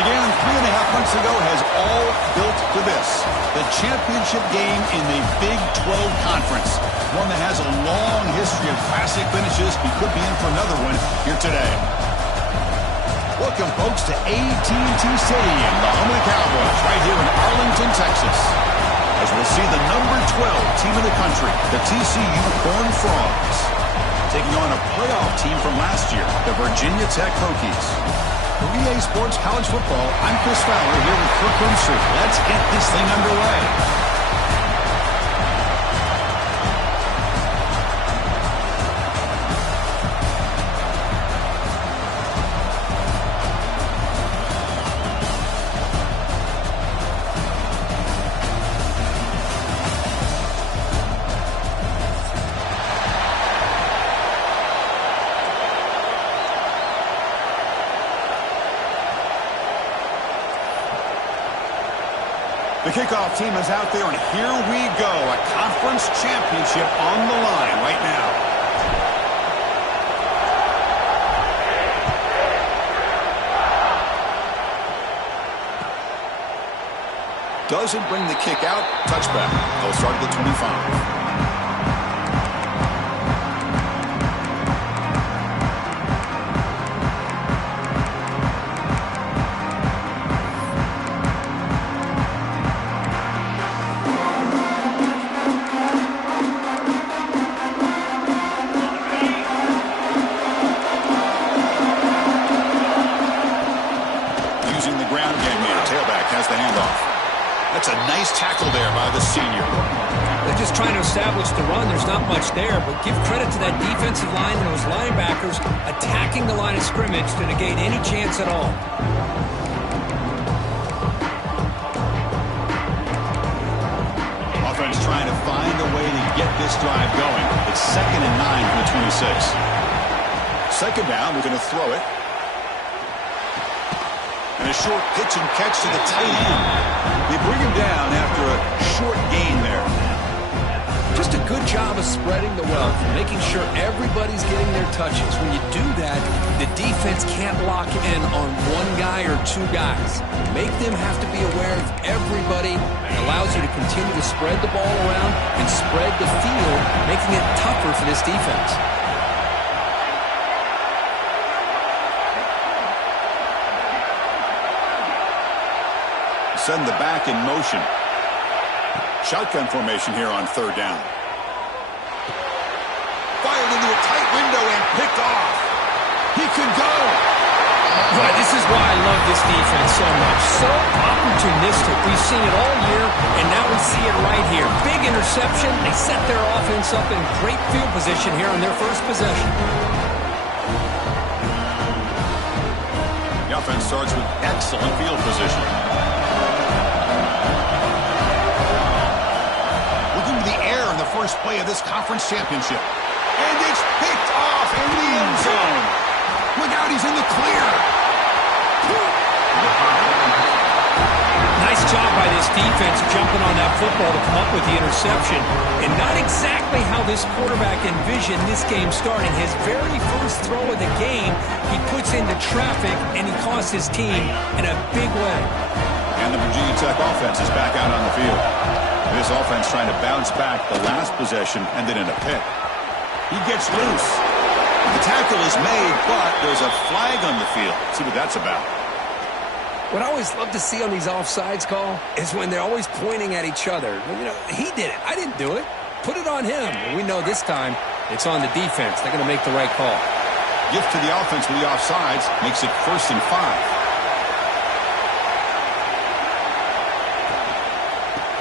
began 3.5 months ago has all built to this. The championship game in the Big 12 Conference. One that has a long history of classic finishes. We could be in for another one here today. Welcome, folks, to AT&T Stadium, the home of the Cowboys, right here in Arlington, Texas. As we'll see the number 12 team in the country, the TCU Horned Frogs, taking on a playoff team from last year, the Virginia Tech Hokies. For EA Sports College Football, I'm Chris Fowler here with Kirk Herbstreit. Let's get this thing underway. The kickoff team is out there, and here we go. A conference championship on the line right now. Doesn't bring the kick out. Touchback. They'll start at the 25. That's a nice tackle there by the senior. They're just trying to establish the run. There's not much there, but give credit to that defensive line and those linebackers attacking the line of scrimmage to negate any chance at all. Offense trying to find a way to get this drive going. It's 2nd and 9 from the 26. Second down, we're going to throw it. And a short pitch and catch to the tight end. They bring him down after a short gain there. Just a good job of spreading the wealth, making sure everybody's getting their touches. When you do that, the defense can't lock in on one guy or two guys. Make them have to be aware of everybody. It allows you to continue to spread the ball around and spread the field, making it tougher for this defense. Send the back in motion. Shotgun formation here on 3rd down. Fired into a tight window and picked off. He could go. Right, this is why I love this defense so much. So opportunistic. We've seen it all year, and now we see it right here. Big interception. They set their offense up in great field position here on their first possession. The offense starts with excellent field position. First play of this conference championship. And it's picked off in the end zone. Look out, he's in the clear. Nice job by this defense jumping on that football to come up with the interception. And not exactly how this quarterback envisioned this game starting. His very first throw of the game, he puts into traffic, and he costs his team in a big way. And the Virginia Tech offense is back out on the field. This offense trying to bounce back the last possession, ended in a pick. He gets loose. The tackle is made, but there's a flag on the field. Let's see what that's about. What I always love to see on these offsides call is when they're always pointing at each other. Well, you know, he did it. I didn't do it. Put it on him. And we know this time it's on the defense. They're going to make the right call. Gift to the offense with the offsides makes it 1st and 5.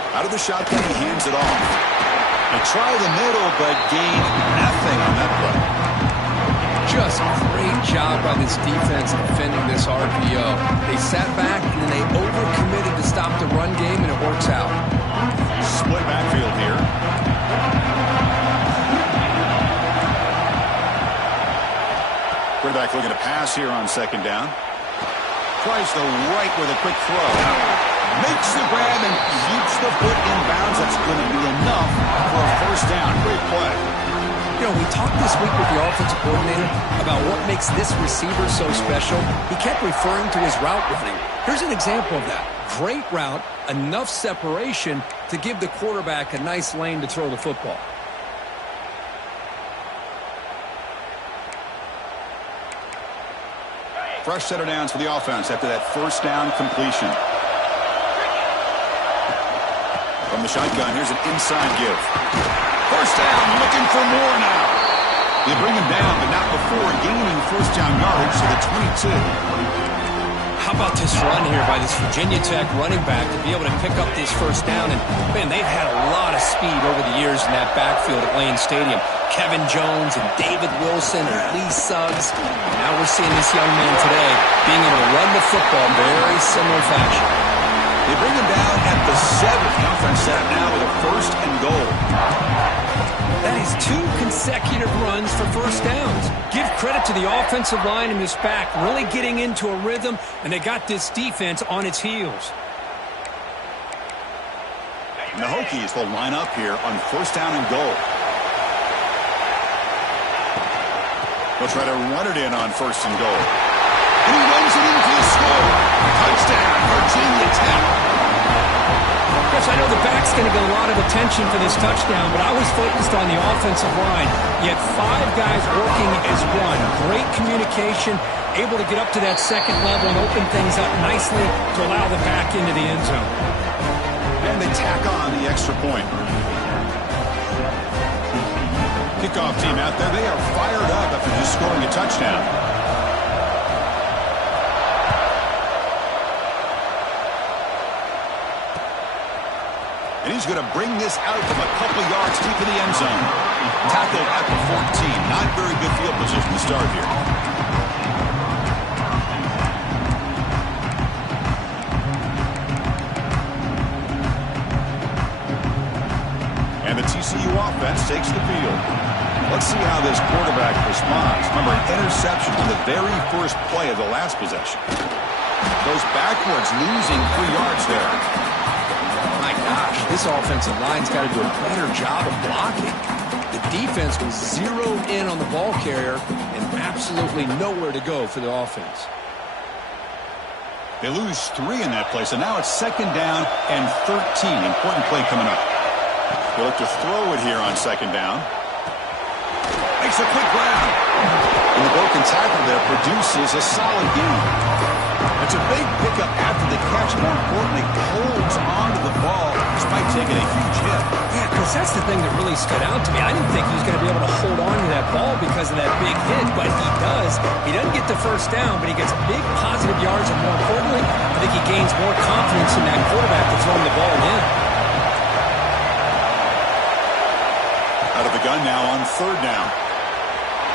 Out of the shotgun, he hands it off. They try the middle, but gain nothing on that play. Just great job by this defense defending this RPO. They sat back, and then they overcommitted to stop the run game, and it works out. Split backfield here. Quarterback looking to pass here on 2nd down. Tries the right with a quick throw. Makes the grab and keeps the foot in bounds. That's going to be enough for a 1st down. Great play. You know, we talked this week with the offensive coordinator about what makes this receiver so special. He kept referring to his route running. Here's an example of that. Great route, enough separation to give the quarterback a nice lane to throw the football. Fresh set of downs for the offense after that first down completion. From the shotgun, here's an inside give. First down, looking for more now. They bring him down, but not before gaining first down yardage to the 22. How about this run here by this Virginia Tech running back to be able to pick up this first down? And, man, they've had a lot of speed over the years in that backfield at Lane Stadium. Kevin Jones and David Wilson and Lee Suggs. And now we're seeing this young man today being able to run the football in very similar fashion. They bring him down at the 7. The offense set now with a first and goal. That is 2 consecutive runs for first downs. Give credit to the offensive line and this back really getting into a rhythm, and they got this defense on its heels. And the Hokies will line up here on first down and goal. They'll try to run it in on first and goal. And he runs it into the score. Touchdown, Virginia Tech. Yes, I know the back's going to get a lot of attention for this touchdown, but I was focused on the offensive line. You had 5 guys working as one. Great communication, able to get up to that second level and open things up nicely to allow the back into the end zone. And they tack on the extra point. Kickoff team out there, they are fired up after just scoring a touchdown. And he's going to bring this out from a couple yards deep in the end zone. Tackled at the 14. Not very good field position to start here. And the TCU offense takes the field. Let's see how this quarterback responds. Remember, an interception on the very first play of the last possession. Goes backwards, losing 3 yards there. My gosh, this offensive line's got to do a better job of blocking. The defense was zeroed in on the ball carrier and absolutely nowhere to go for the offense. They lose 3 in that play, so now it's second down and 13. Important play coming up. They'll look to throw it here on second down. Makes a quick grab. And the broken tackle there produces a solid gain. It's a big pickup after the catch. More importantly, holds onto the ball despite taking a huge hit. Yeah, because that's the thing that really stood out to me. I didn't think he was going to be able to hold on to that ball because of that big hit, but he does. He doesn't get the first down, but he gets big positive yards, and more importantly, I think he gains more confidence in that quarterback to throw him the ball in. Out of the gun now on third down.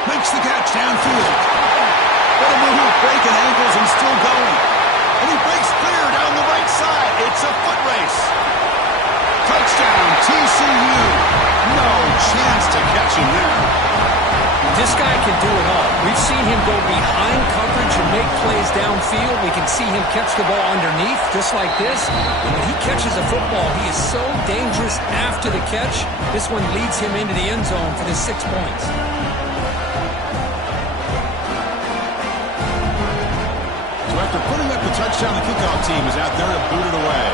Makes the catch downfield. What a move, breaking ankles and still going. And he breaks clear down the right side. It's a foot race. Touchdown, TCU. No chance to catch him there. This guy can do it all. We've seen him go behind coverage and make plays downfield. We can see him catch the ball underneath, just like this. And when he catches a football, he is so dangerous after the catch. This one leads him into the end zone for the 6 points. So after putting up the touchdown, the kickoff team is out there to boot it away.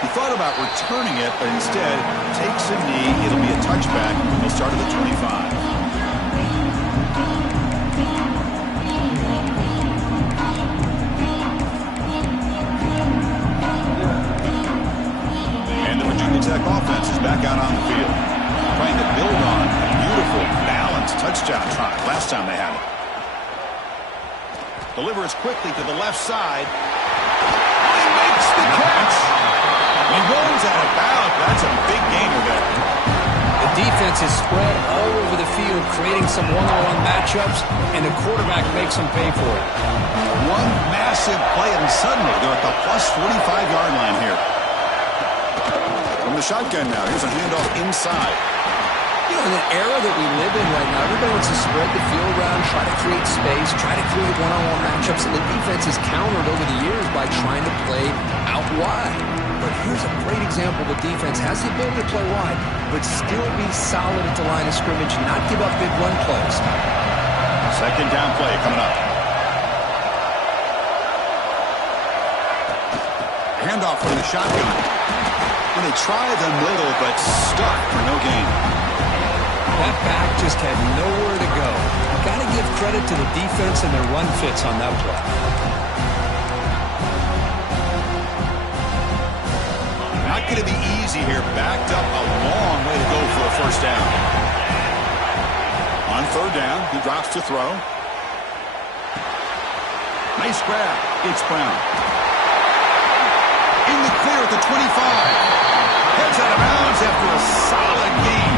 He thought about returning it, but instead takes a knee. It'll be a touchback. He'll start at the 25. And the Virginia Tech offense is back out on the field, trying to build on a beautiful, balanced touchdown try last time they had it. Delivers quickly to the left side. He makes the catch. He runs out of bounds. That's a big gainer there. The defense is spread all over the field, creating some one-on-one matchups, and the quarterback makes them pay for it. One massive play, and suddenly they're at the plus 45-yard line here. From the shotgun now, here's a handoff inside. You know, in an era that we live in right now, everybody wants to spread the field around, try to create space, try to create one-on-one matchups, and the defense is countered over the years by trying to play out wide. But here's a great example. The defense has the ability to play wide, but still be solid at the line of scrimmage, not give up big run plays. Second down play coming up. Handoff from the shotgun. And they try the middle, but stuck for no gain. That back just had nowhere to go. Got to give credit to the defense and their run fits on that play. Not going to be easy here. Backed up a long way to go for a first down. On third down, he drops to throw. Nice grab. It's Brown. In the clear at the 25. Heads out of bounds after a solid game.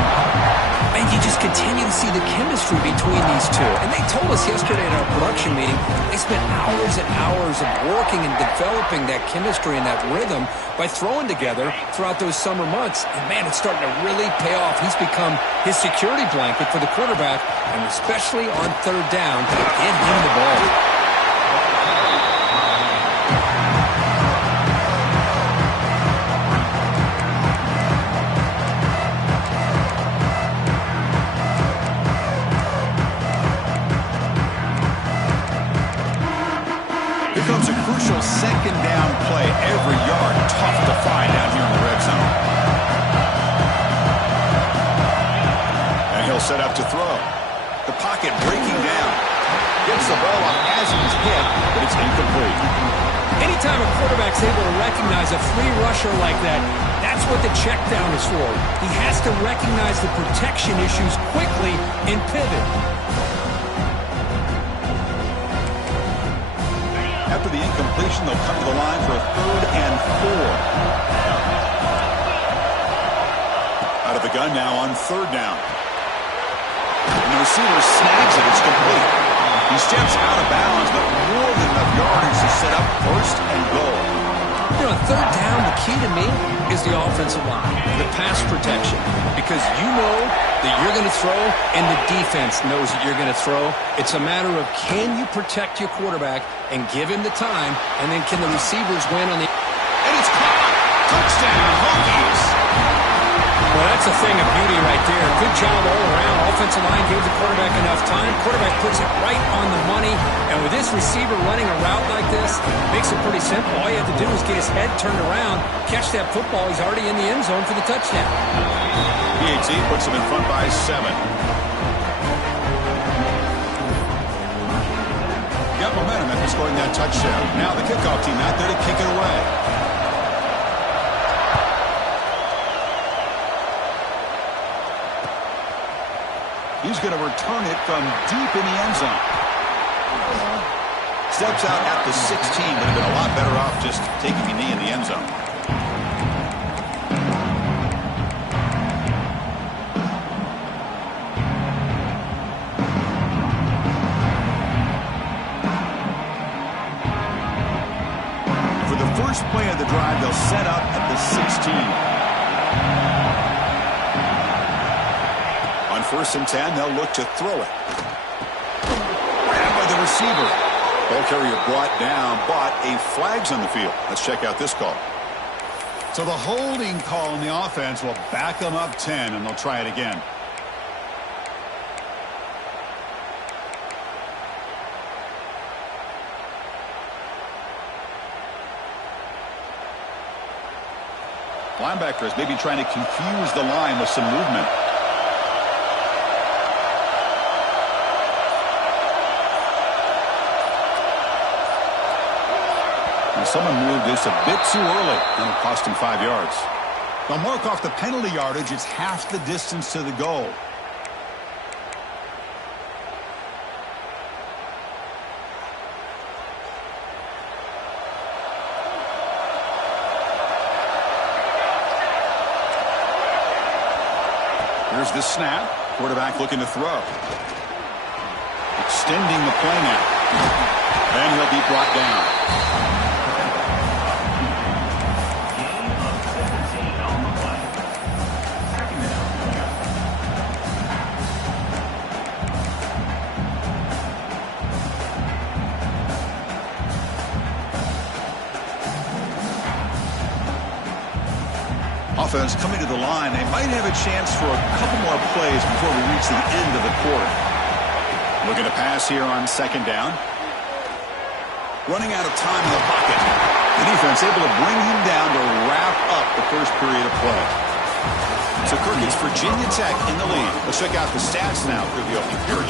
And you just continue to see the chemistry between these two. And they told us yesterday in our production meeting, they spent hours and hours of working and developing that chemistry and that rhythm by throwing together throughout those summer months. And, man, it's starting to really pay off. He's become his security blanket for the quarterback, and especially on third down, get him the ball. Comes a crucial second down play. Every yard tough to find out here in the red zone. And he'll set up to throw. The pocket breaking down. Gets the ball off as he's hit, but it's incomplete. Anytime a quarterback's able to recognize a free rusher like that, that's what the check down is for. He has to recognize the protection issues quickly and pivot. After the incompletion, they'll come to the line for a 3rd and 4. Out of the gun now on 3rd down. And the receiver snags it. It's complete. He steps out of bounds, but more than enough yardage to set up 1st and goal. You know, on 3rd down, the key to me is the offensive line, the pass protection, because you know that you're going to throw and the defense knows that you're going to throw. It's a matter of can you protect your quarterback and give him the time, and then can the receivers win on the... And it's caught! Touchdown, Hokies! Well, that's a thing of beauty right there. Good job all around. Offensive line gave the quarterback enough time. Quarterback puts it right on the money. And with this receiver running a route like this, makes it pretty simple. All you have to do is get his head turned around, catch that football. He's already in the end zone for the touchdown. PAT puts him in front by 7. Got momentum after scoring that touchdown. Now the kickoff team out there to kick it away. He's going to return it from deep in the end zone. Steps out at the 16, would have been a lot better off just taking a knee in the end zone. For the first play of the drive, they'll set up at the 16. On 1st and 10, they'll look to throw it. Grabbed by the receiver. Ball carrier brought down, but a flag's on the field. Let's check out this call. So the holding call on the offense will back them up 10, and they'll try it again. Linebackers maybe trying to confuse the line with some movement. Someone moved this a bit too early, and it cost him 5 yards. They'll mark off the penalty yardage. It's half the distance to the goal. Here's the snap. Quarterback looking to throw. Extending the play now. And he'll be brought down. offense coming to the line. They might have a chance for a couple more plays before we reach the end of the quarter. Looking to pass here on second down. Running out of time in the pocket. The defense able to bring him down to wrap up the first period of play. So, Kirk, it's Virginia Tech in the lead. Let's check out the stats now through the opening period.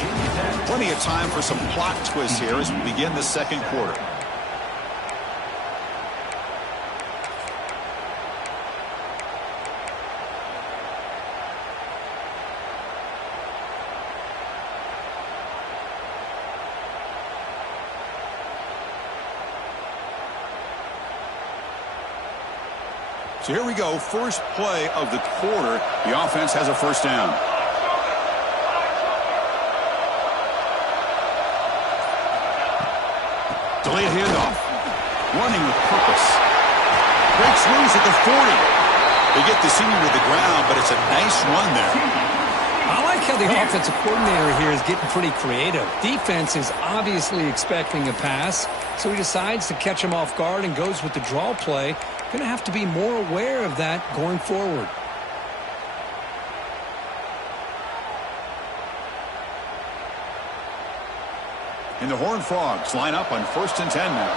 Plenty of time for some plot twists here as we begin the second quarter. So here we go, first play of the quarter. The offense has a first down. Delayed handoff. Running with purpose. Breaks loose at the 40. They get the senior to the ground, but it's a nice run there. I like how the offensive coordinator here is getting pretty creative. Defense is obviously expecting a pass, so he decides to catch him off guard and goes with the draw play. Going to have to be more aware of that going forward. And the Horned Frogs line up on 1st and 10 now.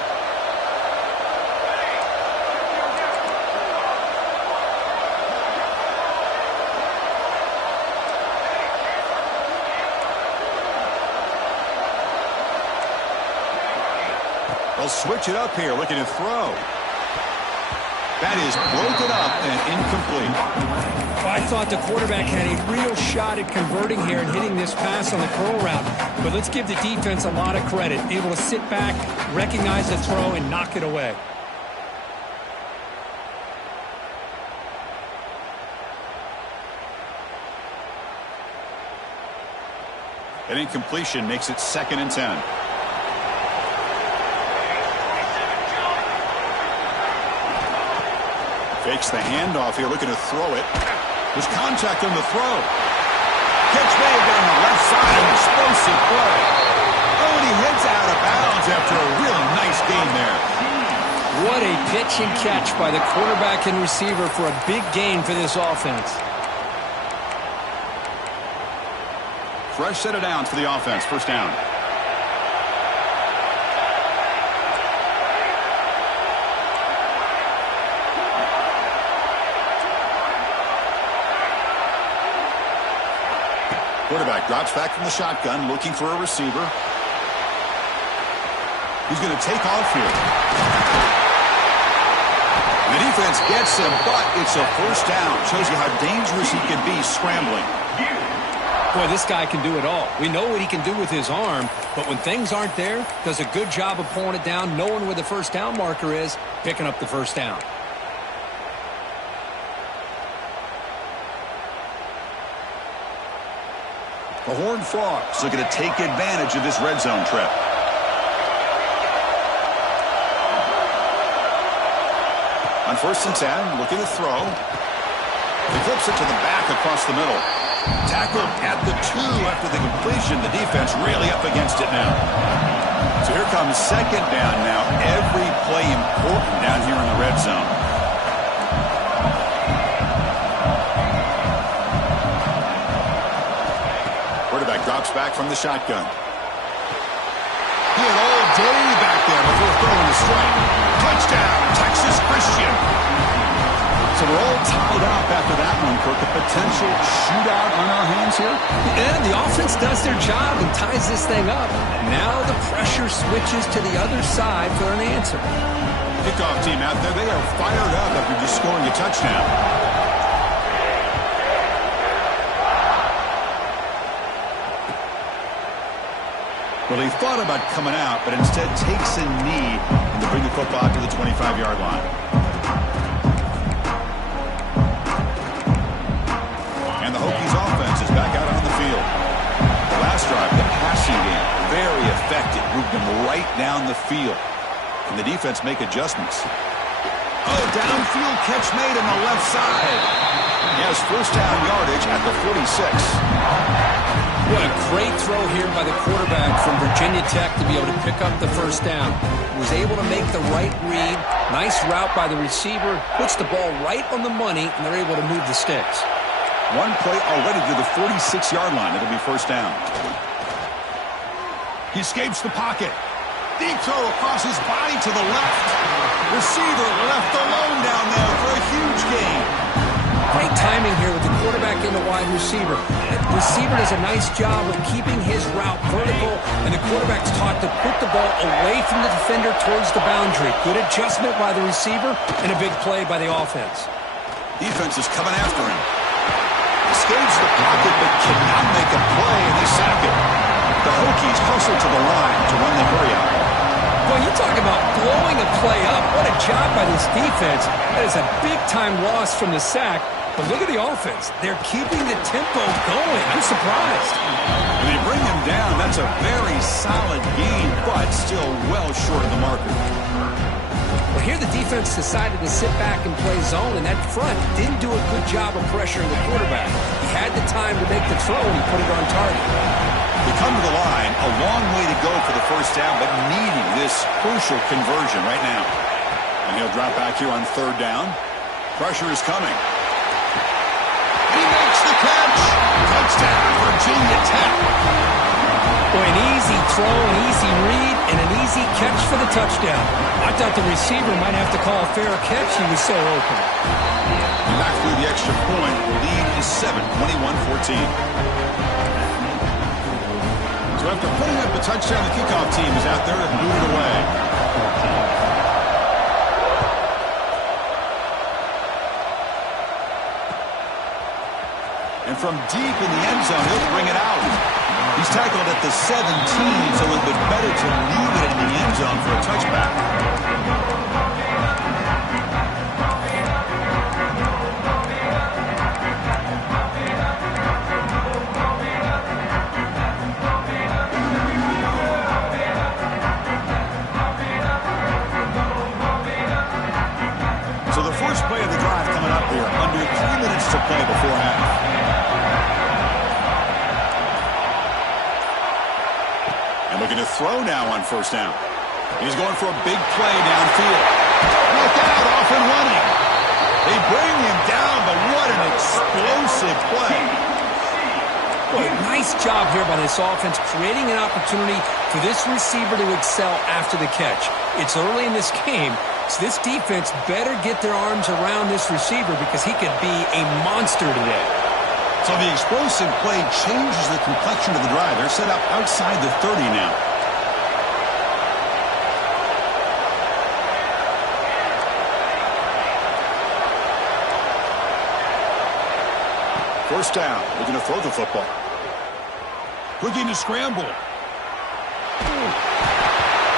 They'll switch it up here, looking to throw. That is broken up and incomplete. I thought the quarterback had a real shot at converting here and hitting this pass on the curl route. But let's give the defense a lot of credit. Able to sit back, recognize the throw, and knock it away. An incompletion makes it 2nd and 10. Fakes the handoff here, looking to throw it. There's contact on the throw. Catch made down the left side. Explosive play. Oh, and he heads out of bounds after a really nice gain there. What a pitch and catch by the quarterback and receiver for a big gain for this offense. Fresh set of downs for the offense. First down. Quarterback drops back from the shotgun, looking for a receiver. He's going to take off here. The defense gets him, but it's a first down. Shows you how dangerous he can be scrambling. Boy, this guy can do it all. We know what he can do with his arm, but when things aren't there, does a good job of pulling it down, knowing where the first down marker is, picking up the first down. The Horned Frogs looking to take advantage of this red zone trip. On 1st and 10, looking to throw. He flips it to the back across the middle. Tackled at the 2 after the completion. The defense really up against it now. So here comes 2nd down now. Every play important down here in the red zone. Quarterback drops back from the shotgun. He had all day back there before throwing the strike. Touchdown, Texas Christian. So we're all tied up after that one, Kirk. A potential shootout on our hands here. And the offense does their job and ties this thing up. Now the pressure switches to the other side for an answer. Kickoff team out there, they are fired up after just scoring a touchdown. Well, he thought about coming out, but instead takes a knee to bring the football to the 25-yard line. And the Hokies offense is back out on the field. The last drive, the passing game, very effective. Moved them right down the field. Can the defense make adjustments? Oh, downfield catch made on the left side. He has first down yardage at the 46. What a great throw here by the quarterback from Virginia Tech to be able to pick up the first down. Was able to make the right read. Nice route by the receiver. Puts the ball right on the money, and they're able to move the sticks. One play already to the 46-yard line. It'll be first down. He escapes the pocket. Deep throw across his body to the left. Receiver left alone down there for a huge gain. Great timing here with the quarterback and the wide receiver. The receiver does a nice job of keeping his route vertical, and the quarterback's taught to put the ball away from the defender towards the boundary. Good adjustment by the receiver and a big play by the offense. Defense is coming after him. Escapes the pocket but cannot make a play, and they sack him. The Hokies hustle to the line to run the hurry out. Boy, you talk about blowing a play up. What a job by this defense. That is a big-time loss from the sack. But look at the offense. They're keeping the tempo going. I'm surprised. When they bring him down, that's a very solid gain, but still well short of the marker. Well, here the defense decided to sit back and play zone, and that front didn't do a good job of pressuring the quarterback. He had the time to make the throw, and he put it on target. They come to the line, a long way to go for the first down, but needing this crucial conversion right now. And he'll drop back here on third down. Pressure is coming. He makes the catch. Touchdown, Virginia Tech. Boy, an easy throw, an easy read, and an easy catch for the touchdown. I thought the receiver might have to call a fair catch. He was so open. Back through the extra point. The lead is 7, 21-14. So after putting up a touchdown, the kickoff team is out there and moving away. And from deep in the end zone, he'll bring it out. He's tackled at the 17, so it would be better to leave it in the end zone for a touchback. So the first play of the drive coming up here, under 3 minutes to play before half. Looking to throw now on first down. He's going for a big play downfield. Look out, off and running. They bring him down, but what an explosive play. Boy, nice job here by this offense, creating an opportunity for this receiver to excel after the catch. It's early in this game, so this defense better get their arms around this receiver because he could be a monster today. So the explosive play changes the complexion of the drive. They're set up outside the 30 now. First down. Looking to throw the football. Looking to scramble.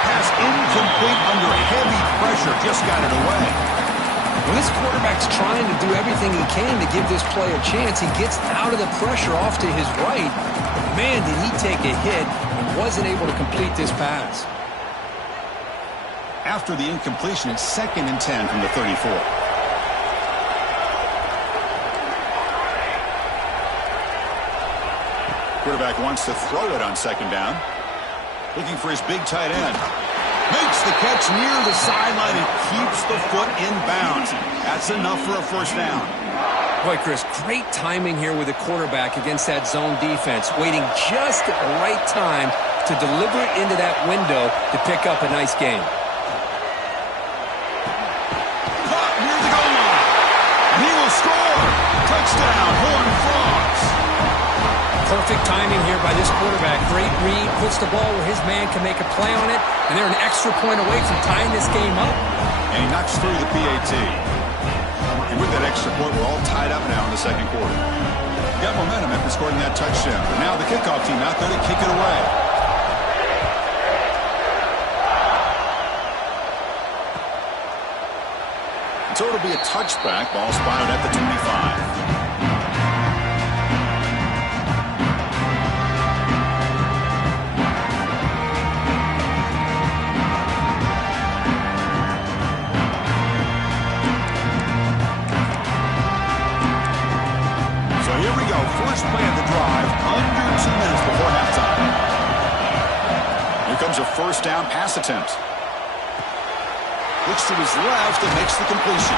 Pass incomplete under heavy pressure. Just got it away. When this quarterback's trying to do everything he can to give this play a chance, he gets out of the pressure off to his right. But man, did he take a hit and wasn't able to complete this pass. After the incompletion, it's 2nd and 10 from the 34. Quarterback wants to throw it on 2nd down. Looking for his big tight end. Makes the catch near the sideline and keeps the foot in bounds. That's enough for a first down. Boy, Chris, great timing here with the quarterback against that zone defense, waiting just at the right time to deliver it into that window to pick up a nice gain. Caught near the goal line. And he will score. Touchdown, Horned Frogs. Perfect timing here by this quarterback. Great read, puts the ball where his man can make a play on it, and they're an extra point away from tying this game up. And he knocks through the PAT. And with that extra point, we're all tied up now in the second quarter. Got momentum after scoring that touchdown. But now the kickoff team out there to kick it away. So it'll be a touchback. Ball spotted at the 25. First play of the drive, under 2 minutes first down pass attempt. Looks to his left and makes the completion.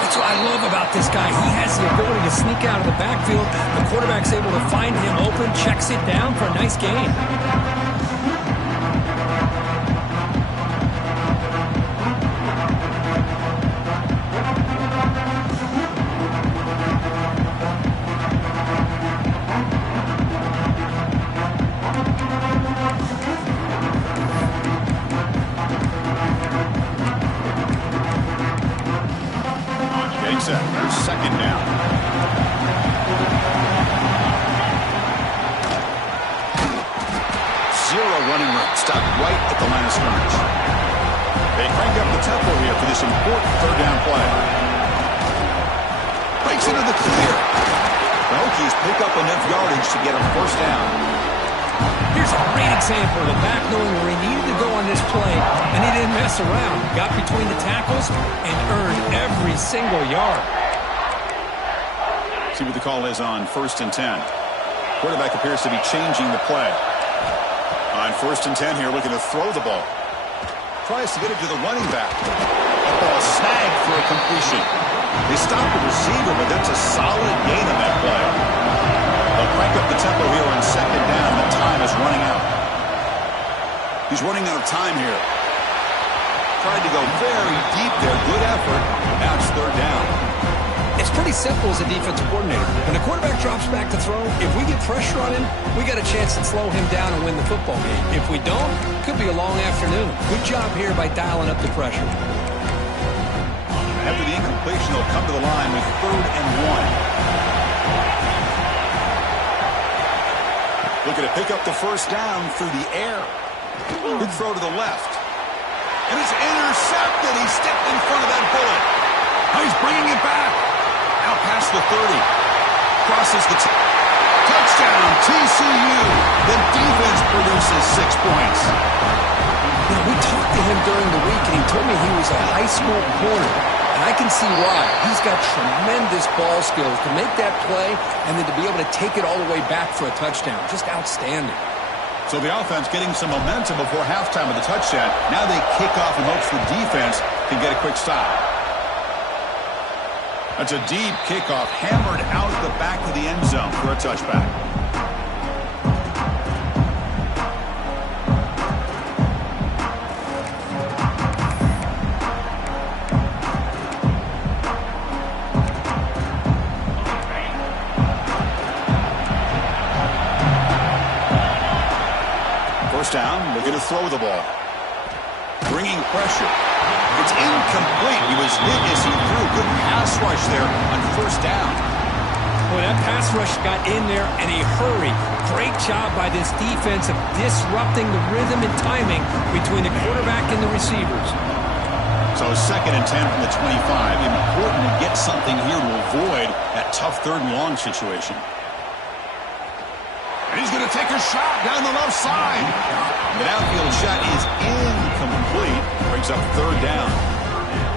That's what I love about this guy. He has the ability to sneak out of the backfield. The quarterback's able to find him open, checks it down for a nice gain. Second down. Zero running room. Stopped right at the line of scrimmage. They crank up the tempo here for this important third down play. Breaks into the clear. The Hokies pick up enough yardage to get a first down. Here's a great example of the back knowing where he needed to go on this play, and he didn't mess around. Got between the tackles and earned every single yard. See what the call is on 1st and 10. Quarterback appears to be changing the play. On 1st and 10 here, looking to throw the ball. Tries to get it to the running back. That ball snagged for a completion. They stop the receiver, but that's a solid gain on that play. They'll crank up the tempo here on 2nd down. The time is running out. He's running out of time here. Tried to go very deep there. Good effort. Now it's 3rd down. It's pretty simple as a defensive coordinator. When the quarterback drops back to throw, if we get pressure on him, we got a chance to slow him down and win the football game. If we don't, it could be a long afternoon. Good job here by dialing up the pressure. After the incompletion, they'll come to the line with 3rd and 1. Looking to pick up the first down through the air. Good throw to the left. And it's intercepted. He stepped in front of that bullet. Now he's bringing it back. Out past the 30. Crosses the touchdown, TCU. The defense produces 6 points. Yeah, we talked to him during the week, and he told me he was a high school corner. And I can see why. He's got tremendous ball skills to make that play and then to be able to take it all the way back for a touchdown. Just outstanding. So the offense getting some momentum before halftime of the touchdown. Now they kick off in hopes the defense can get a quick stop. That's a deep kickoff, hammered out the back of the end zone for a touchback. First down, looking to throw the ball. Bringing pressure. It's incomplete. He was hit as he threw. Good pass rush there on 1st down. Boy, that pass rush got in there in a hurry. Great job by this defense of disrupting the rhythm and timing between the quarterback and the receivers. So 2nd and 10 from the 25. Important to get something here to avoid that tough 3rd and long situation. And he's going to take a shot down the left side. The downfield shot is incomplete. Brings up 3rd down.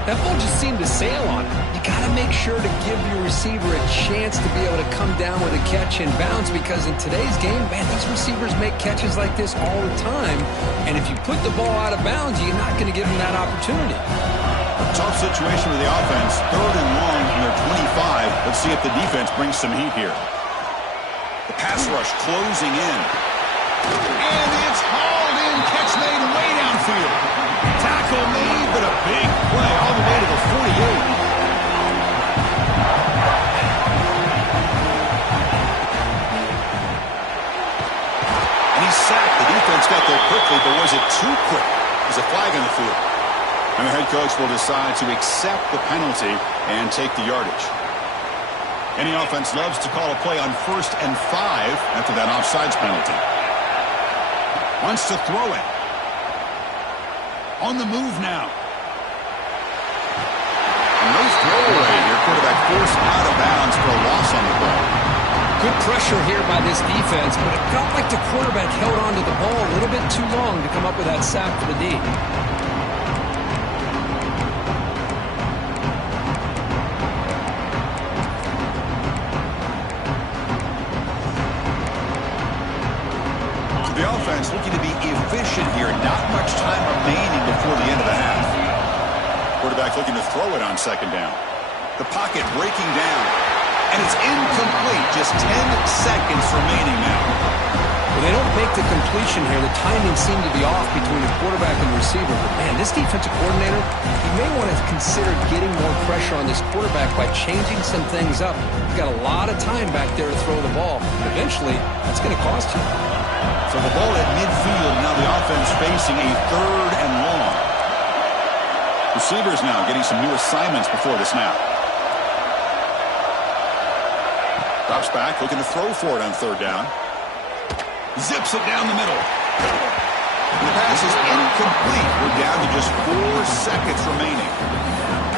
That ball just seemed to sail on him. You got to make sure to give your receiver a chance to be able to come down with a catch and bounce, because in today's game, man, these receivers make catches like this all the time. And if you put the ball out of bounds, you're not going to give them that opportunity. A tough situation with the offense. 3rd and long from their 25. Let's see if the defense brings some heat here. The pass rush closing in. And it's hauled in. Catch made way downfield. Tackle made, but a big play all the way to the 48. And he's sacked. The defense got there quickly, but was it too quick? There's a flag on the field. And the head coach will decide to accept the penalty and take the yardage. Any offense loves to call a play on 1st and 5 after that offsides penalty. Wants to throw it. On the move now. No throwaway here. Quarterback forced out of bounds for a loss on the play. Good pressure here by this defense, but it felt like the quarterback held on to the ball a little bit too long to come up with that sack for the D. The offense looking to be efficient here. Not much time remaining before the end of the half. Quarterback looking to throw it on second down. The pocket breaking down. And it's incomplete. Just 10 seconds remaining now. Well, they don't make the completion here. The timing seemed to be off between the quarterback and the receiver. But, man, this defensive coordinator, he may want to consider getting more pressure on this quarterback by changing some things up. He's got a lot of time back there to throw the ball. Eventually, that's going to cost you. So the ball at midfield. Now the offense facing a 3rd and long. Receivers now getting some new assignments before the snap. Drops back, looking to throw for it on 3rd down. Zips it down the middle. The pass is incomplete. We're down to just 4 seconds remaining.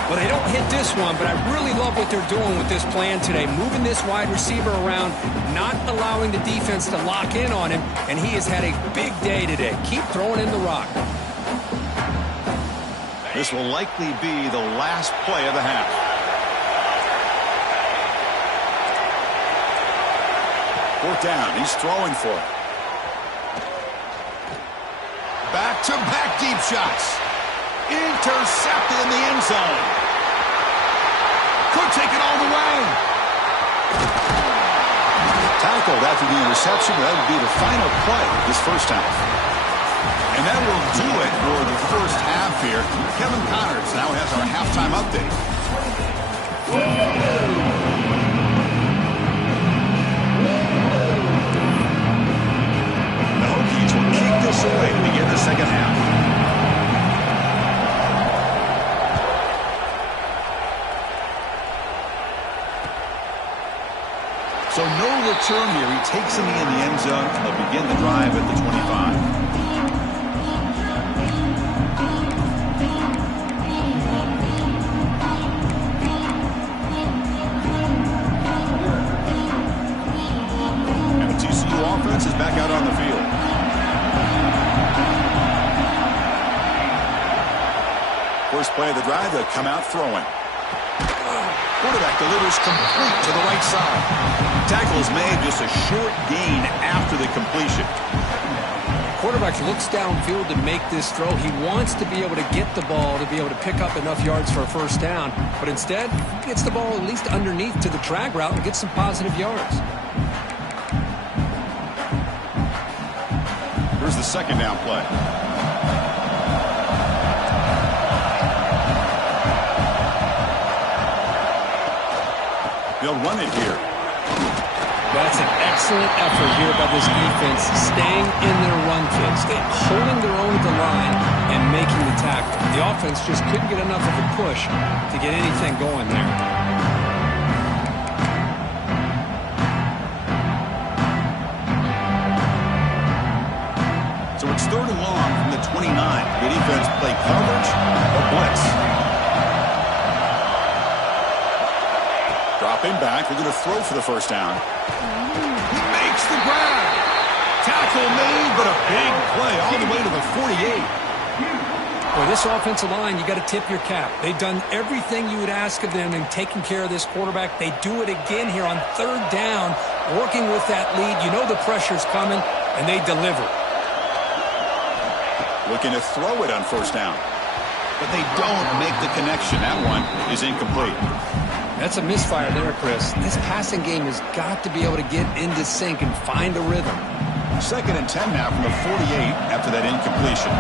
Well, they don't hit this one, but I really love what they're doing with this plan today. Moving this wide receiver around, not allowing the defense to lock in on him, and he has had a big day today. Keep throwing in the rock. This will likely be the last play of the half. Fourth down, he's throwing for it. Back-to-back deep shots. Intercepted in the end zone. Could take it all the way. Tackled after the interception. That would be the final play this first half. And that will do it for the first half here. Kevin Connors now has our halftime update. The Hokies will kick this away to begin the second half. So no return here. He takes him in the end zone, and they'll begin the drive at the 25. Offense is back out on the field. First play of the drive, they'll come out throwing. Quarterback delivers complete to the right side. Tackle is made, just a short gain after the completion. Quarterback looks downfield to make this throw. He wants to be able to get the ball to be able to pick up enough yards for a first down. But instead, he gets the ball at least underneath to the drag route and gets some positive yards. Here's the second down play. They'll run it here. That's an excellent effort here by this defense, staying in their run fit, holding their own at the line and making the tackle. The offense just couldn't get enough of a push to get anything going there. So it's 3rd and long from the 29. The defense play coverage or blitz. Dropping back. We're going to throw for the first down. He makes the grab. Tackle made, but a big play all the way to the 48. Well, this offensive line, you got to tip your cap. They've done everything you would ask of them in taking care of this quarterback. They do it again here on 3rd down, working with that lead. You know the pressure's coming, and they deliver. Looking to throw it on first down. But they don't make the connection. That one is incomplete. That's a misfire there, Chris. This passing game has got to be able to get into sync and find a rhythm. 2nd and 10 now from the 48 after that incompletion.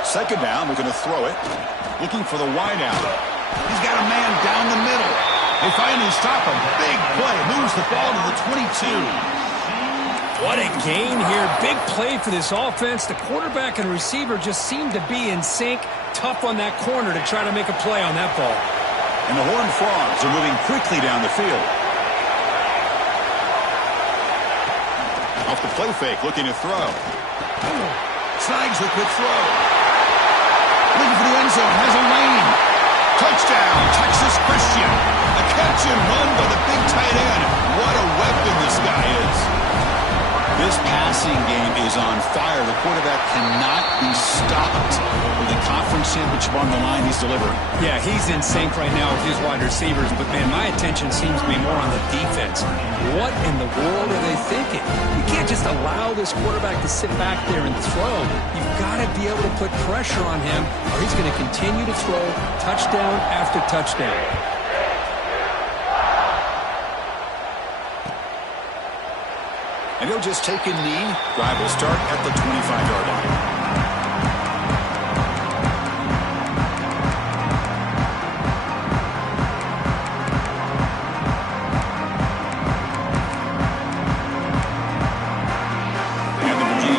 2nd down, we're going to throw it. Looking for the wideout. He's got a man down the middle. They finally stop him. Big play. Moves the ball to the 22. What a gain here. Big play for this offense. The quarterback and receiver just seem to be in sync. Tough on that corner to try to make a play on that ball. And the Horned Frogs are moving quickly down the field. Off the play fake, looking to throw. Snags the quick throw. Looking for the end zone. Has a lane. Touchdown, Texas Christian. A catch and run by the big tight end. What a weapon this guy is. This pass passing game is on fire. The quarterback cannot be stopped. With the conference championship on the line, he's delivering. Yeah, he's in sync right now with his wide receivers, but, man, my attention seems to be more on the defense. What in the world are they thinking? You can't just allow this quarterback to sit back there and throw. You've got to be able to put pressure on him, or he's going to continue to throw touchdown after touchdown. And he'll just take a knee. Drive will start at the 25-yard line.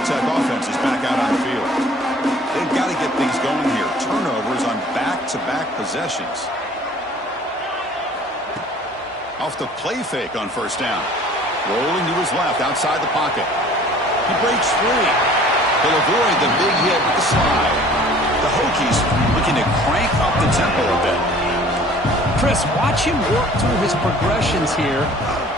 Offense is back out on the field. They've got to get things going here. Turnovers on back-to-back possessions. Off the play fake on first down. Rolling to his left outside the pocket. He breaks free. He'll avoid the big hit with the slide. The Hokies looking to crank up the tempo a bit. Chris, watch him work through his progressions here.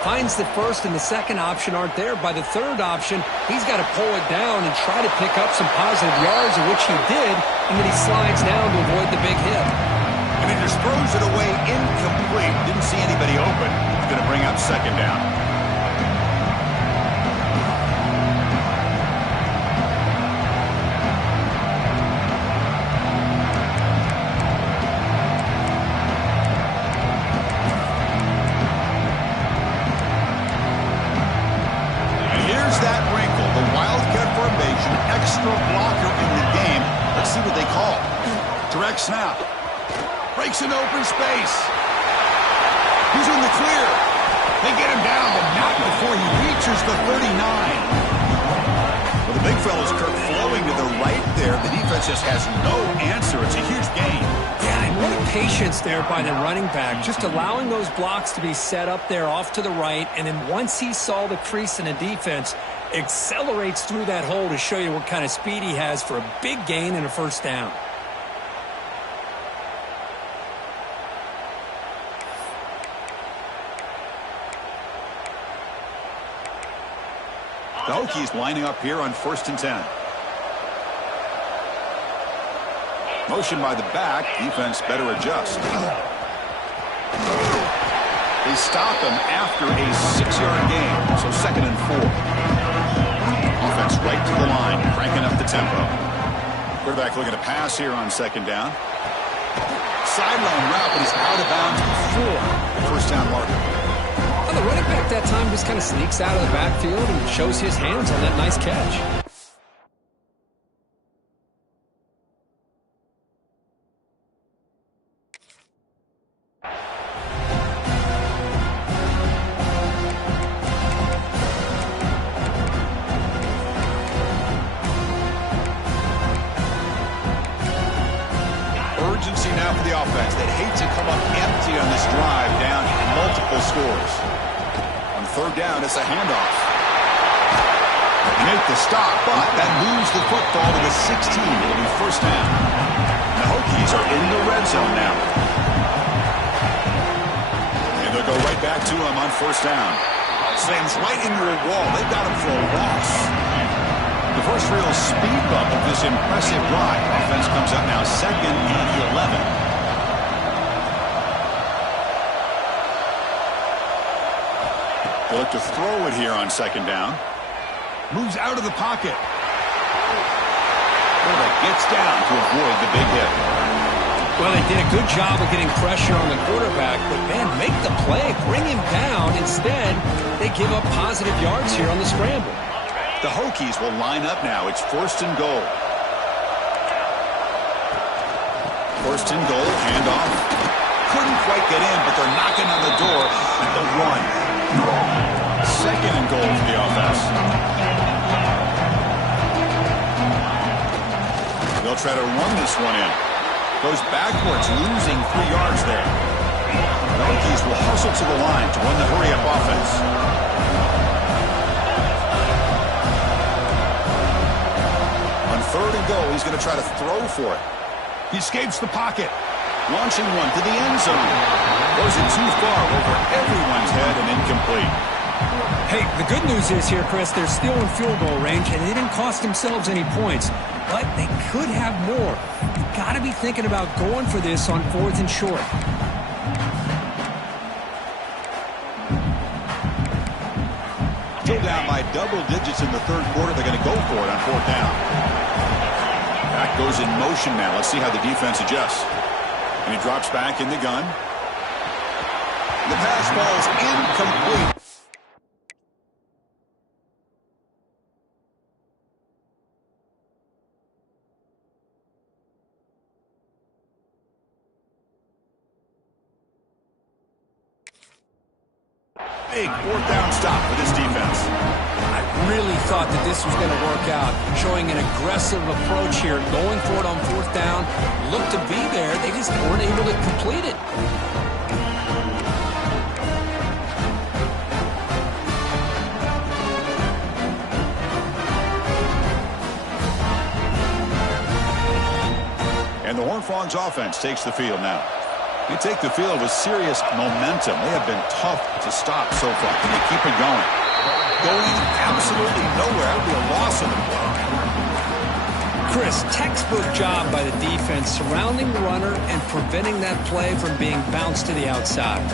Finds the first and the second option aren't there. By the third option, he's got to pull it down and try to pick up some positive yards, of which he did, and then he slides down to avoid the big hit. And he just throws it away incomplete. Didn't see anybody open. Going to bring up second down. Extra blocker in the game. Let's see what they call. Direct snap. Breaks an open space. He's in the clear. They get him down, but not before he reaches the 39. Well, the big fella's Kirk flowing to the right there. The defense just has no answer. It's a huge gain. Yeah, and what a patience there by the running back. Just allowing those blocks to be set up there off to the right, and then once he saw the crease in the defense, accelerates through that hole to show you what kind of speed he has for a big gain and a first down. The Hokies lining up here on 1st and 10. Motion by the back. Defense better adjust. They stop him after a 6-yard gain. So 2nd and 4. Offense right to the line, cranking up the tempo. Quarterback looking to pass here on 2nd down. Sideline route, but he's out of bounds before the first down marker. Well, the running back that time just kind of sneaks out of the backfield and shows his hands on that nice catch. Now for the offense that hates to come up empty on this drive, down multiple scores. On 3rd down, it's a handoff. They make the stop, but that moves the football to the 16. It'll be first down. The Hokies are in the red zone now. And they'll go right back to him on 1st down. Slams right into a wall. They've got him for a loss. The first real speed bump of this impressive drive. Offense comes up now 2nd and 11. They look to throw it here on 2nd down. Moves out of the pocket. Quarterback gets down to avoid the big hit. Well, they did a good job of getting pressure on the quarterback, but, man, make the play, bring him down. Instead, they give up positive yards here on the scramble. The Hokies will line up now. It's 1st and goal. 1st and goal, handoff. Couldn't quite get in, but they're knocking on the door at the 1. 2nd and goal for the offense. They'll try to run this one in. Goes backwards, losing 3 yards there. The Hokies will hustle to the line to run the hurry-up offense. On 3rd and goal, he's going to try to throw for it. He escapes the pocket. Launching one to the end zone. Goes it too far over everyone's head and incomplete. Hey, the good news is here, Chris, they're still in field goal range, and they didn't cost themselves any points. But they could have more. You've got to be thinking about going for this on 4th and short. Still down by double digits in the third quarter. They're going to go for it on 4th down. That goes in motion now. Let's see how the defense adjusts. And he drops back in the gun. The pass falls incomplete. Big 4th down stop for this defense. I really thought that this was going to work out, showing an aggressive approach here, going for it on 4th down. Looked to be there. They just weren't able to complete it. And the Horned Frogs offense takes the field now. They take the field with serious momentum. They have been tough to stop so far. Can they keep it going? Going absolutely nowhere. That would be a loss of the play. Chris, textbook job by the defense surrounding the runner and preventing that play from being bounced to the outside.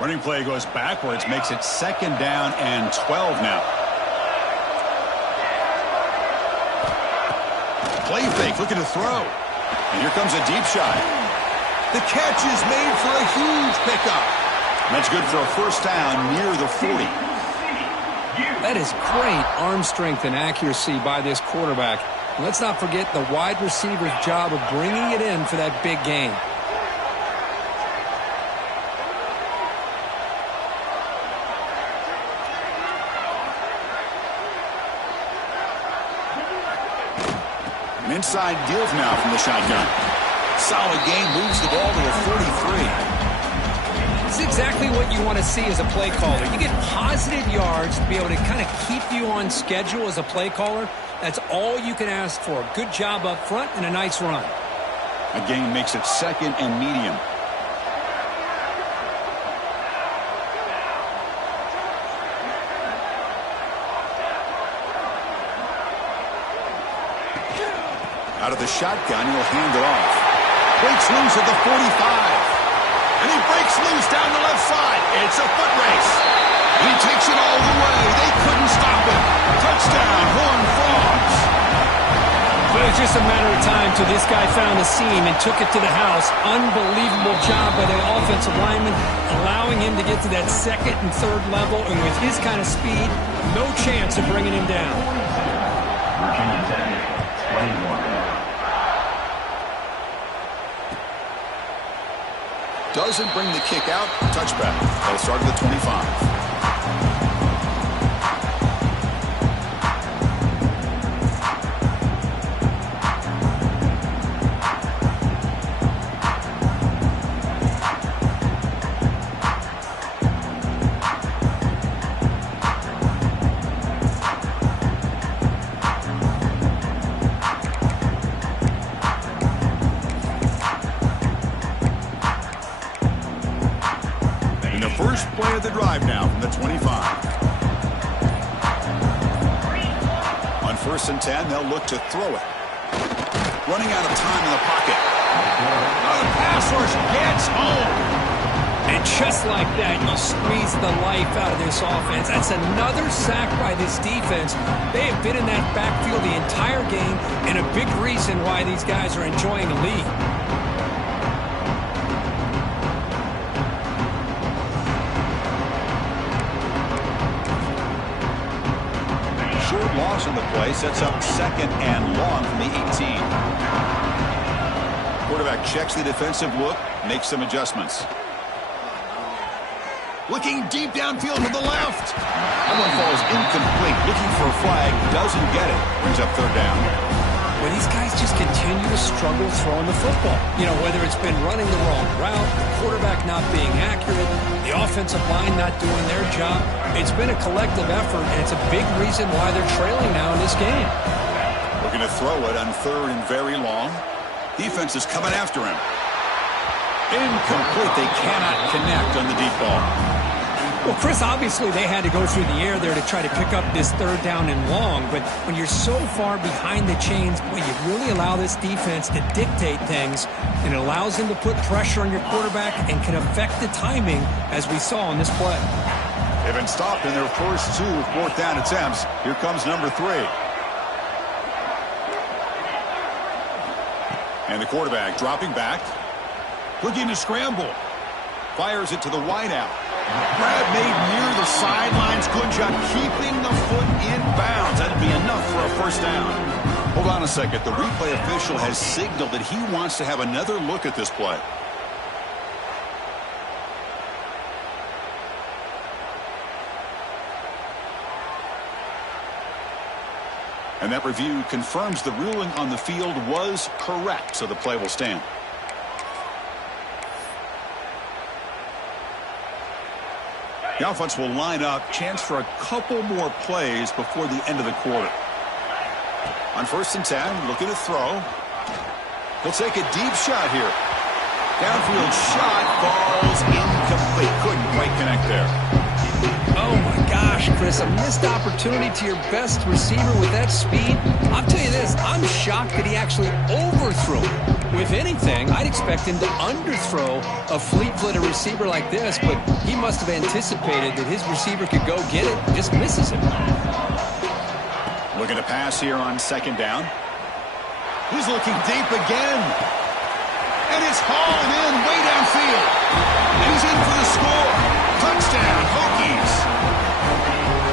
Running play goes backwards, makes it 2nd down and 12 now. Play fake, looking to throw. And here comes a deep shot. The catch is made for a huge pickup. That's good for a 1st down near the 40. That is great arm strength and accuracy by this quarterback. And let's not forget the wide receiver's job of bringing it in for that big gain. Inside deals now from the shotgun. Solid gain, moves the ball to the 43. It's exactly what you want to see as a play caller. You get positive yards to be able to kind of keep you on schedule as a play caller. That's all you can ask for. Good job up front and a nice run. A gain makes it 2nd and medium. Out of the shotgun, he'll hand it off. Breaks loose at the 45. And he breaks loose down the left side. It's a foot race. And he takes it all the way. They couldn't stop him. Touchdown, Horned Frogs. But it was just a matter of time till this guy found the seam and took it to the house. Unbelievable job by the offensive lineman, allowing him to get to that 2nd and 3rd level. And with his kind of speed, no chance of bringing him down. Virginia Tech, 21. Doesn't bring the kick out. Touchback. They'll start at the 25. First play of the drive now from the 25. On 1st and 10, they'll look to throw it. Running out of time in the pocket. Oh, the pass rush gets home. And just like that, you squeeze the life out of this offense. That's another sack by this defense. They have been in that backfield the entire game, and a big reason why these guys are enjoying the lead. Short loss on the play sets up 2nd and long from the 18. Quarterback checks the defensive look, makes some adjustments. Looking deep downfield to the left. That one falls incomplete. Looking for a flag, doesn't get it. Brings up 3rd down. Well, these guys just continue to struggle throwing the football. You know, whether it's been running the wrong route, the quarterback not being accurate, the offensive line not doing their job. It's been a collective effort, and it's a big reason why they're trailing now in this game. Looking Looking to throw it on 3rd and very long. Defense is coming after him. Incomplete. They cannot connect on the deep ball. Well, Chris, obviously they had to go through the air there to try to pick up this 3rd down and long, but when you're so far behind the chains, well, you really allow this defense to dictate things, and it allows them to put pressure on your quarterback and can affect the timing, as we saw in this play. They've been stopped in their first 2 4th down attempts. Here comes number 3. And the quarterback dropping back, looking to scramble. Fires it to the wideout. Grab made near the sidelines. Good job keeping the foot in bounds. That'll be enough for a first down. Hold on a second. The replay official has signaled that he wants to have another look at this play. And that review confirms the ruling on the field was correct, so the play will stand. The offense will line up. Chance for a couple more plays before the end of the quarter. On 1st and 10, looking to throw. He'll take a deep shot here. Downfield shot falls incomplete. Couldn't quite connect there. Oh, my gosh, Chris, a missed opportunity to your best receiver with that speed. I'll tell you this, I'm shocked that he actually overthrew it. If anything, I'd expect him to underthrow a fleet-footed receiver like this, but he must have anticipated that his receiver could go get it, just misses him. Looking to pass here on 2nd down. He's looking deep again. And it's hauled in way downfield. And he's in for the score. Touchdown, Hokies.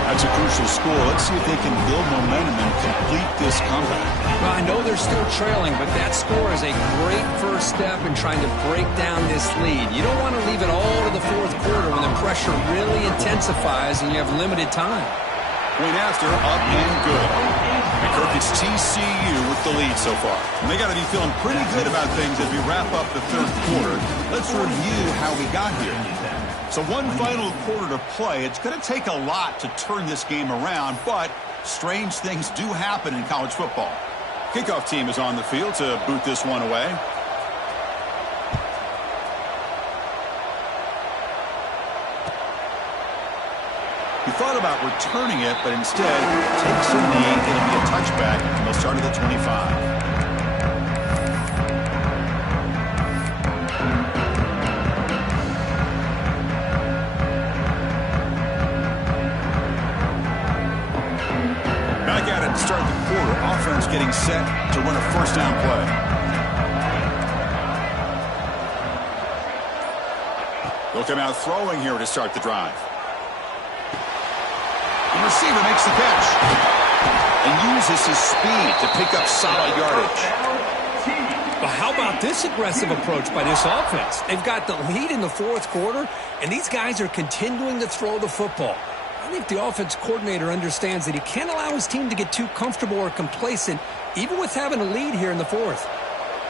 That's a crucial score. Let's see if they can build momentum and complete this comeback. Well, I know they're still trailing, but that score is a great first step in trying to break down this lead. You don't want to leave it all to the 4th quarter when the pressure really intensifies and you have limited time. Point after, up and good. And Kirk, it's TCU with the lead so far. And they got to be feeling pretty good about things as we wrap up the 3rd quarter. Let's review how we got here. So one final quarter to play. It's going to take a lot to turn this game around, but strange things do happen in college football. Kickoff team is on the field to boot this one away. He thought about returning it, but instead takes a knee. It'll be a touchback, and they'll start at the 25. Back at it to start the quarter. Offense getting set to run a 1st down play. They'll come out throwing here to start the drive. The receiver makes the catch and uses his speed to pick up solid yardage. Well, how about this aggressive approach by this offense? They've got the lead in the 4th quarter, and these guys are continuing to throw the football. I think the offense coordinator understands that he can't allow his team to get too comfortable or complacent, even with having a lead here in the 4th.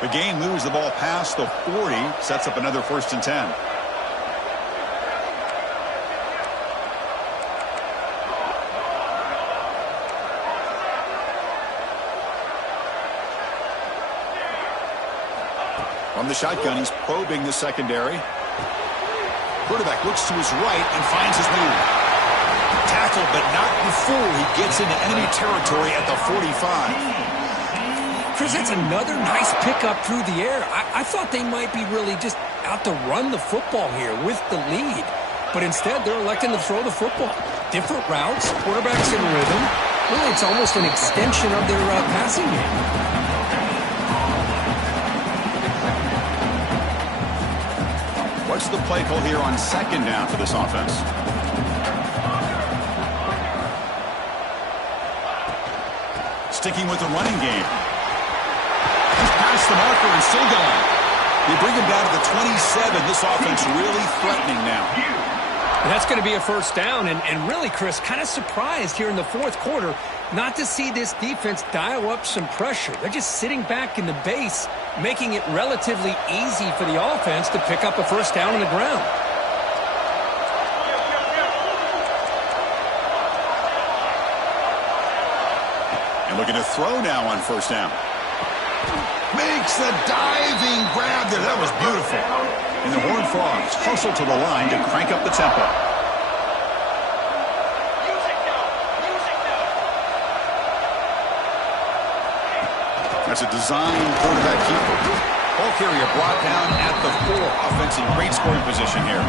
The game moves the ball past the 40, sets up another 1st and 10. From the shotgun, he's probing the secondary. Quarterback looks to his right and finds his man. Tackled, but not before he gets into enemy territory at the 45. Chris, that's another nice pickup through the air. I thought they might be really just out to run the football here with the lead. But instead, they're electing to throw the football. Different routes, quarterbacks in rhythm. Really, it's almost an extension of their passing game. What's the play call here on 2nd down for this offense? Sticking with the running game. He's past the marker and still going. They bring him down to the 27. This offense really threatening now. And that's going to be a 1st down. And really, Chris, kind of surprised here in the 4th quarter not to see this defense dial up some pressure. They're just sitting back in the base, making it relatively easy for the offense to pick up a 1st down on the ground. Looking to throw now on first down. Makes the diving grab there. That was beautiful. And the Horned Frogs hustle to the line to crank up the tempo. That's a design quarterback keeper. Ball carrier brought down at the 4. Offense in great scoring position here.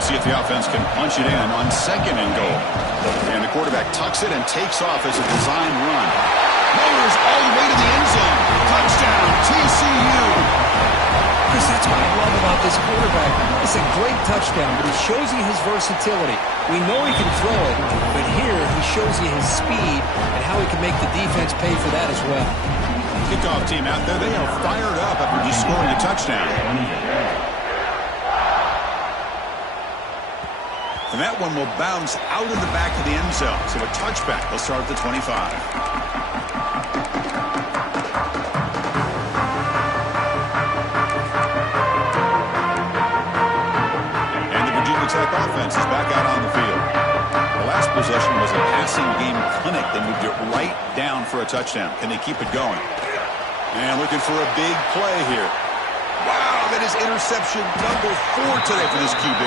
See if the offense can punch it in on second and goal. And the quarterback tucks it and takes off as a design run. Lowers all the way to the end zone. Touchdown, TCU. Chris, that's what I love about this quarterback. It's a great touchdown, but he shows you his versatility. We know he can throw it, but here he shows you his speed and how he can make the defense pay for that as well. Kickoff team out there, they are fired up after just scoring a touchdown. And that one will bounce out of the back of the end zone. So a touchback will start at the 25. Tech offense is back out on the field. The last possession was a passing game clinic. They moved it right down for a touchdown. Can they keep it going? And looking for a big play here. Wow, that is interception number 4 today for this QB.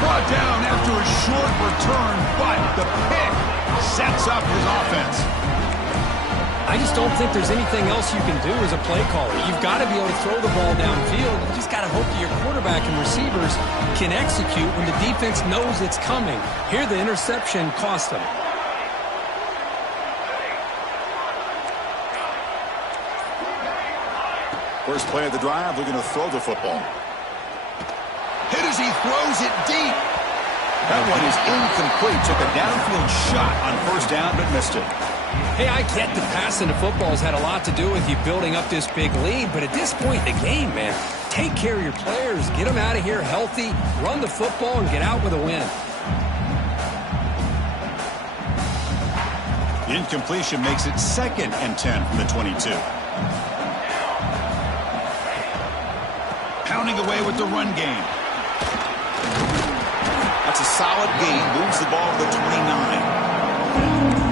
Brought down after a short return, but the pick sets up his offense. I just don't think there's anything else you can do as a play caller. You've got to be able to throw the ball downfield. You just got to hope that your quarterback and receivers can execute when the defense knows it's coming. Here, the interception cost them. First play of the drive, looking to throw the football. Hit as he throws it deep. That one is incomplete. Took a downfield shot on first down, but missed it. Hey, I get the passing of football has had a lot to do with you building up this big lead, but at this point in the game, man, take care of your players, get them out of here healthy, run the football, and get out with a win. The incompletion makes it 2nd and 10 from the 22. Pounding away with the run game. That's a solid gain. Moves the ball to the 29.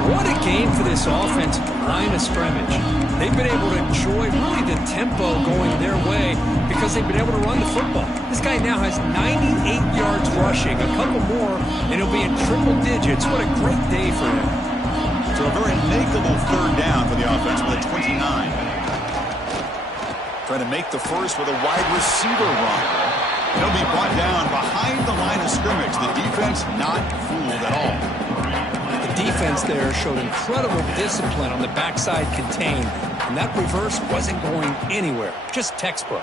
What a game for this offense line of scrimmage. They've been able to enjoy really the tempo going their way because they've been able to run the football. This guy now has 98 yards rushing, a couple more, and he'll be in triple digits. What a great day for him. So a very makeable third down for the offense with a 29. Trying to make the first with a wide receiver run. He'll be brought down behind the line of scrimmage. The defense not fooled at all. Defense there showed incredible discipline on the backside contain, and that reverse wasn't going anywhere. Just textbook.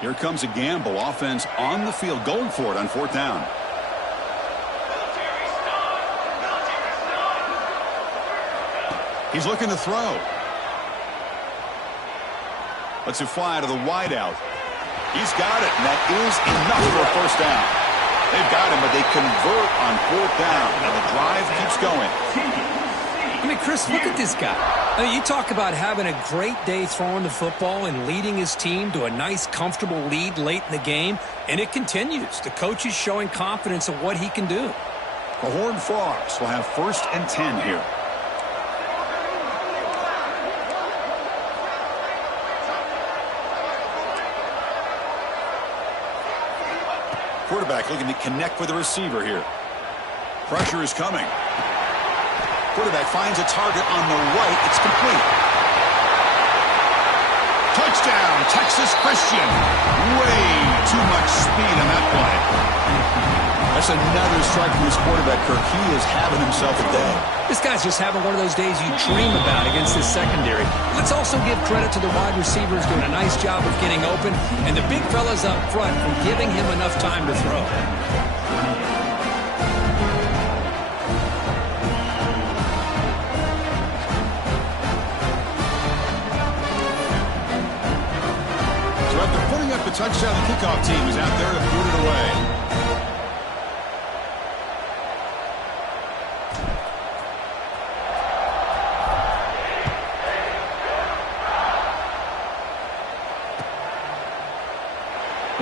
Here comes a gamble. Offense on the field, going for it on 4th down. He's looking to throw. Lets it fly to the wideout. He's got it, and that is enough for a first down. They've got him, but they convert on 4th down. Now the drive keeps going. I mean, Chris, look at this guy. I mean, you talk about having a great day throwing the football and leading his team to a nice, comfortable lead late in the game, and it continues. The coach is showing confidence of what he can do. The Horned Frogs will have 1st and 10 here. Quarterback looking to connect with the receiver here. Pressure is coming. Quarterback finds a target on the right. It's complete. Touchdown, Texas Christian. Way too much speed on that play. That's another strike from his quarterback, Kirk. He is having himself a day. This guy's just having one of those days you dream about against this secondary. Let's also give credit to the wide receivers doing a nice job of getting open, and the big fellas up front for giving him enough time to throw. So after putting up the touchdown, the kickoff team is out there to boot it away.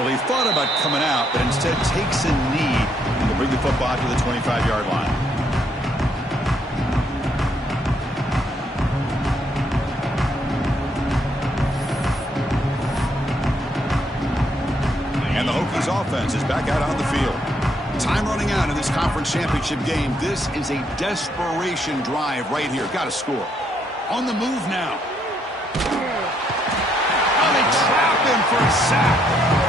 Well, he thought about coming out, but instead takes a knee and will bring the football to the 25-yard line. And the Hokies offense is back out on the field. Time running out in this conference championship game. This is a desperation drive right here. Got to score. On the move now. Oh, they trap him for a sack.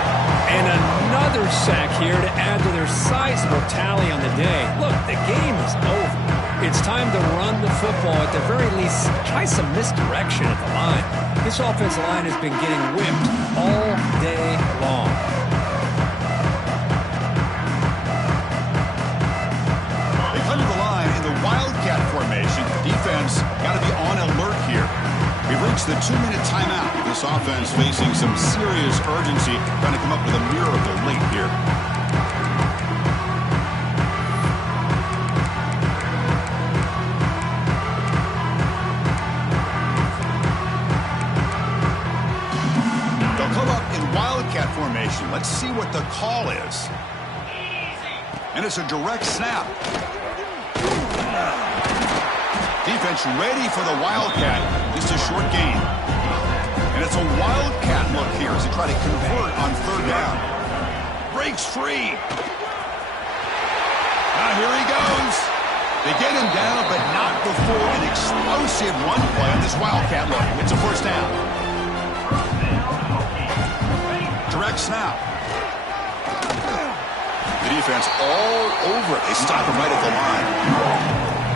And another sack here to add to their sizable tally on the day. Look, the game is over. It's time to run the football. At the very least, try some misdirection at the line. This offensive line has been getting whipped all day long. They come to the line in the Wildcat formation. Defense got to be on alert here. We've reached the 2-minute timeout. This offense facing some serious urgency, trying to come up with a miracle late here. They'll come up in Wildcat formation. Let's see what the call is. And it's a direct snap. Defense ready for the Wildcat. Just a short gain. And it's a Wildcat look here as they try to convert on third down. Breaks free. Now here he goes. They get him down, but not before an explosive run play on this Wildcat look. It's a first down. Direct snap. The defense all over it. They stop him right at the line.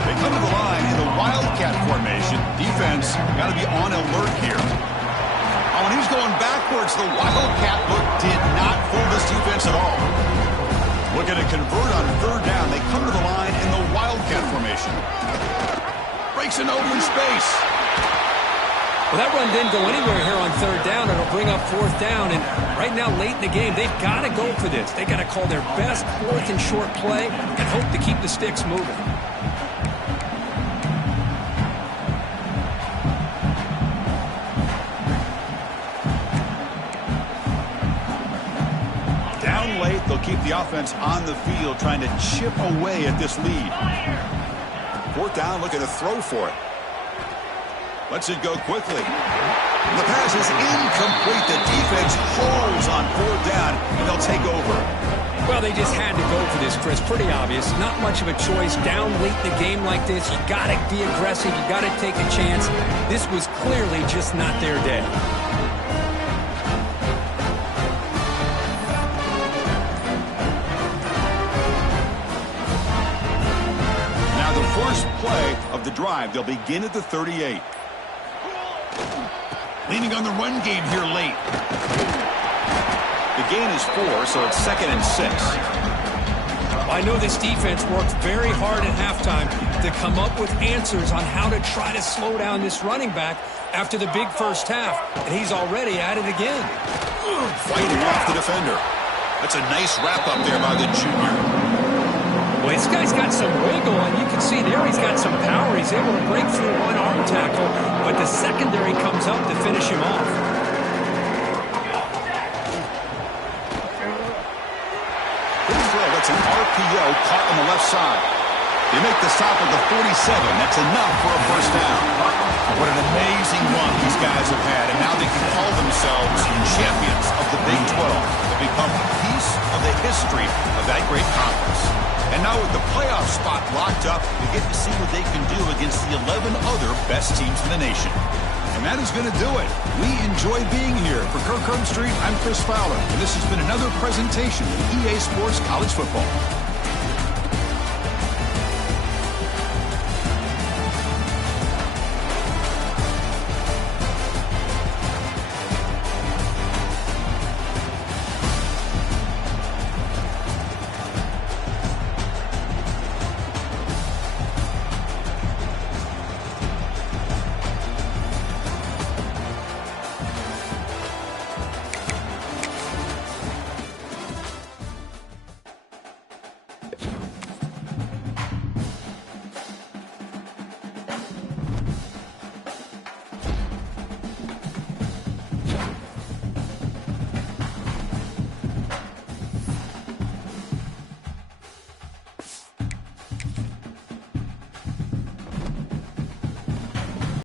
They come to the line in the Wildcat formation. Defense got to be on alert here. Oh, when he's going backwards, the Wildcat look did not fool this defense at all. Looking to convert on third down. They come to the line in the Wildcat formation. Breaks an open space. Well, that run didn't go anywhere here on third down. It'll bring up fourth down. And right now, late in the game, they've got to go for this. They've got to call their best fourth and short play and hope to keep the sticks moving. They'll keep the offense on the field, trying to chip away at this lead. Fourth down, looking to throw for it. Lets it go quickly. The pass is incomplete. The defense holds on fourth down, and they'll take over. Well, they just had to go for this, Chris. Pretty obvious. Not much of a choice. Down late in the game like this, you got to be aggressive. You got to take a chance. This was clearly just not their day. First play of the drive. They'll begin at the 38. Leaning on the run game here late. The gain is 4, so it's 2nd and 6. I know this defense worked very hard at halftime to come up with answers on how to try to slow down this running back after the big first half, and he's already at it again. Fighting off the defender. That's a nice wrap up there by the junior. Well, this guy's got some wiggle, and you can see there he's got some power. He's able to break through one arm tackle, but the secondary comes up to finish him off. Good throw. That's an RPO caught on the left side. They make the stop at the 47. That's enough for a first down. What an amazing run these guys have had, and now they can call themselves champions of the Big 12. They've become a piece of the history of that great conference. And now with the playoff spot locked up, we get to see what they can do against the 11 other best teams in the nation. And that is going to do it. We enjoyed being here. For Kirk Street, I'm Chris Fowler, and this has been another presentation of EA Sports College Football.